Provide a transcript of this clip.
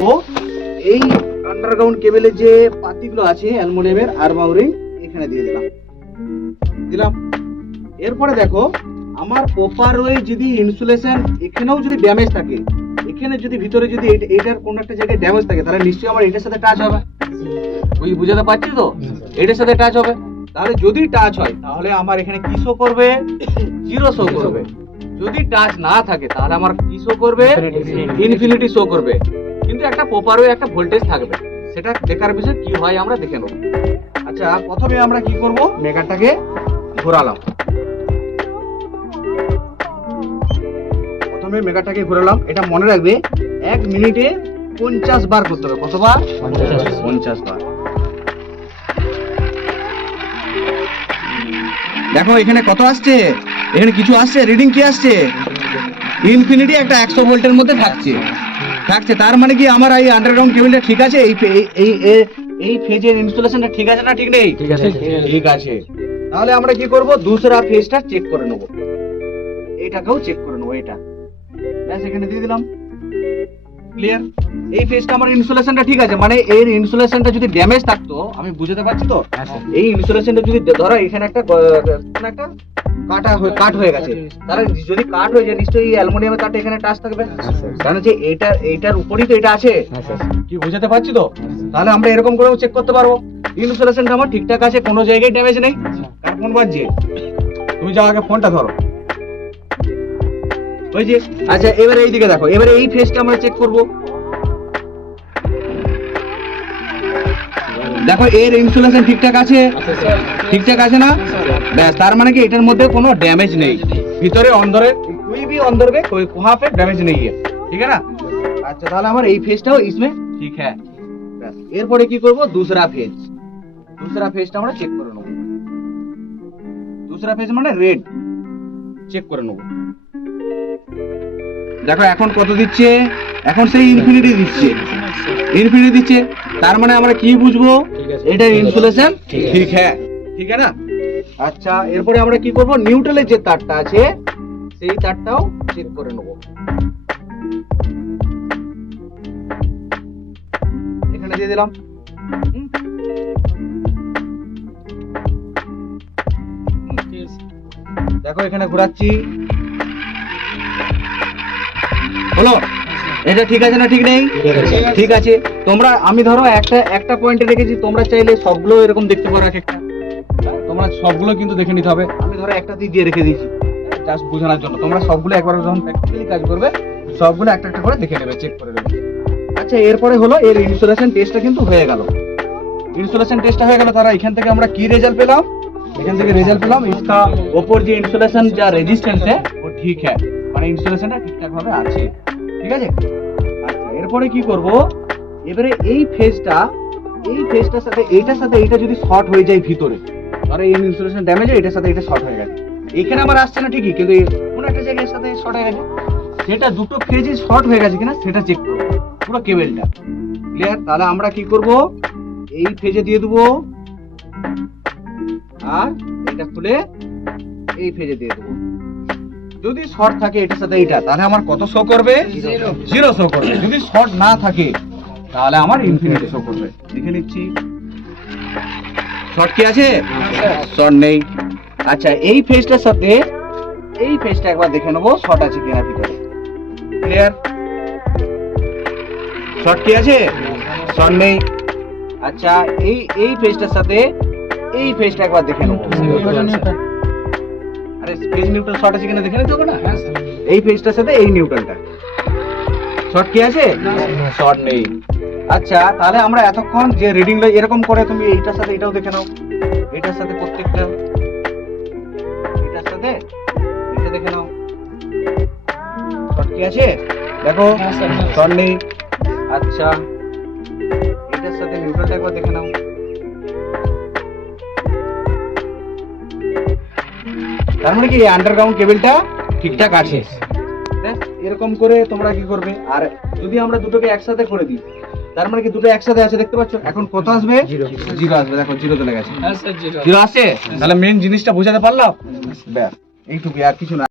তো এই আন্ডারগ্রাউন্ড কেবলের যে পাতিগুলো আছে অ্যালুমিনিয়ামের আর্মাউরিং এখানে দিয়ে দিলাম। এরপরে দেখো আমার প্রপার ওয়ে যদি ইনসুলেশন এখানেও যদি ড্যামেজ থাকে, এখানে যদি ভিতরে যদি এইটার কোন একটা জায়গায় ড্যামেজ থাকে, তাহলে নিশ্চয়ই আমার এটার সাথে টাচ হবে। বুঝাতে পারছি তো? এটার সাথে টাচ হবে। তাহলে যদি টাচ হয় তাহলে আমার এখানে কি শো করবে? 0 শো করবে। যদি টাচ না থাকে তাহলে আমার কি শো করবে? ইনফিনিটি শো করবে। কিন্তু একটা প্রপার ওয়ে একটা ভোল্টেজ থাকবে, সেটা দেখার বিষয় কি হয় আমরা দেখে নেব। আচ্ছা, প্রথমে আমরা কি করব? মেগারটাকে ঘোরালাম। প্রথমে মেগারটাকে ঘোরালাম। এটা মনে রাখবে 1 মিনিটে 50 বার করতে হবে। কতবার? 50 বার। দেখো এখানে কত আসছে, এখানে কিছু আসছে, রিডিং কি আসছে? ইনফিনিটি একটা 100 ভোল্টের মধ্যে থাকছে। তার মানে কি আমার এই আন্ডারগ্রাউন্ড কেবলটা ঠিক আছে? এই ফেজের ইনস্টলেশনটা ঠিক আছে না ঠিক নেই? ঠিক আছে। তাহলে আমরা কি করব? দুসরা ফেজটা চেক করে নেব, এটাকেও চেক করে নেব। এটা ব্যাস এখানে দিয়ে দিলাম। ক্লিয়ার? এই ফেজটা আমার ইনসুলেশনটা ঠিক আছে, মানে এর ইনসুলেশনটা যদি ড্যামেজ থাকতো, আমি বুঝতে পারছি তো? এই ইনসুলেশনটা যদি ধরো এখানে একটা কাট হয়ে গেছে, তাহলে যদি কাট হয়ে যায় নিশ্চয়ই এই অ্যালুমিনিয়ামের তারটা এখানে টাচ থাকবে, কারণ যে এইটার উপরই তো এটা আছে। কি বুঝতে পারছি তো? তাহলে আমরা এরকম করেও চেক করতে পারবো ইনসুলেশনটা আমার ঠিকঠাক আছে, কোনো জায়গায় ড্যামেজ নেই। কার ফোন বাজছে? তুমি যাও আগে ফোনটা ধরো। আচ্ছা, এবারে এই দিকে দেখো, এবারে এই ফেজটা আমরা চেক করব। দেখো এর ইনসুলেশন ঠিকঠাক আছে, ঠিকঠাক আছে না? ব্যাস, তার মানে কি এটার মধ্যে কোনো ড্যামেজ নেই, ভিতরে অন্দরে कोई भी अंदर में कोई वहां पे डैमेज नहीं है, ठीक है ना? আচ্ছা, তাহলে আমার এই ফেজটাও इसमें ঠিক है। ব্যাস, এরপরে কি করব? দুসরা ফেজটা আমরা চেক করে নেব। দুসরা ফেজ মানে রেড, চেক করে নেব। দেখো এখন কত দিচ্ছে? এখন সেই ইনফিনিটি দিচ্ছে। তার মানে আমরা কি বুঝবো? এটা ইনসুলেশন ঠিক है না? আচ্ছা, এরপরে আমরা কি করব? নিউট্রালের যে তারটা আছে সেই তারটাও চেক করে নেব। এখানে দিয়ে দিলাম। দেখো এখানে ঘোরাচ্ছি, হলো? এটা ঠিক আছে না ঠিক নেই? ঠিক আছে। তোমরা, আমি ধরো একটা পয়েন্টে রেখেছি, তোমরা চাইলে সবগুলো এরকম দেখতে পারো। একটা তোমরা সবগুলো কিন্তু দেখে নিতে হবে। আমি ধরো একটা দিয়ে রেখে দিয়েছি জাস্ট বোঝানোর জন্য। তোমরা সবগুলো একবার যখন প্র্যাকটিক্যালি কাজ করবে সবগুলো একটা করে দেখে নেবে, চেক করে নেবে। আচ্ছা, এরপরে হলো এর ইনসুলেশন টেস্টটা কিন্তু হয়ে গেল। তারা এখান থেকে আমরা কি রেজাল্ট পেলাম? এখান থেকে রেজাল্ট পেলাম इसका ऊपर যে ইনসুলেশন যা রেজিস্ট্যান্স है वो ठीक है, মানে ইনসুলেশনটা ঠিকঠাক ভাবে আছে। ঠিক আছে? আচ্ছা, এরপরে কি করব? এবারে এই ফেজটার সাথে এইটার সাথে এইটা যদি শর্ট হয়ে যায় ভিতরে, আর এই ইনসুলেশন ড্যামেজ হয়, এটার সাথে এটা শর্ট হয়ে গেছে, এখানে আমার আসছে না ঠিকই, কিন্তু কোন একটা জায়গার সাথে শর্ট হয়ে গেছে, সেটা দুটো ফেজে শর্ট হয়ে গেছে কিনা সেটা চেক করব, পুরো কেবলটা। ক্লিয়ার? তাহলে আমরা কি করব? এই ফেজে দিয়ে দেবো, আর এটা খুলে এই ফেজে দিয়ে দেবো। যদি শর্ট থাকে এটার সাথে এইটা, তাহলে আমার কত শো করবে? 0 শো করবে। যদি শর্ট না থাকে তাহলে আমার ইনফিনিটি শো করবে। দেখে নিচ্ছি শর্ট কি আছে? শর্ট নেই। আচ্ছা, এই ফেজটার সাথে এই ফেজটা একবার দেখে নেবো শর্ট আছে কিনা ভিতরে। ক্লিয়ার? শর্ট কি আছে? শর্ট নেই। আচ্ছা, এই ফেজটার সাথে এই ফেজটা একবার দেখে নেবো। আরে ফেজ নিউট্রাল শর্ট আছে কিনা দেখে নিতে হবে না? এই ফেজটার সাথে এই নিউট্রালটা শর্ট কি আছে? শর্ট নেই। আচ্ছা, তাহলে আমরা এতক্ষণ যে রিডিং এরকম করে তুমি এইটার সাথে এটাও দেখে নাও, এটার সাথে প্রত্যেকটা, এটার সাথে এটা দেখে নাও শর্ট কি আছে? দেখো শর্ট নেই। আচ্ছা, এটার সাথে নিউট্রালটা একবার দেখে নাও। তার মানে কি আন্ডারগ্রাউন্ড কেবলটা ঠিকঠাক আছে। এরকম করে তোমরা কি করবে? আর যদি আমরা দুটোকে একসাথে করে দিই, তার মানে কি দুটো একসাথে আছে, দেখতে পাচ্ছ? এখন কত আসবে? 0 আসবে। দেখো 0 চলে গেছে। 0 আসছে। তাহলে মেইন জিনিসটা বোঝাতে পারলাম? ব্যাস এইটুকু, আর কিছু না।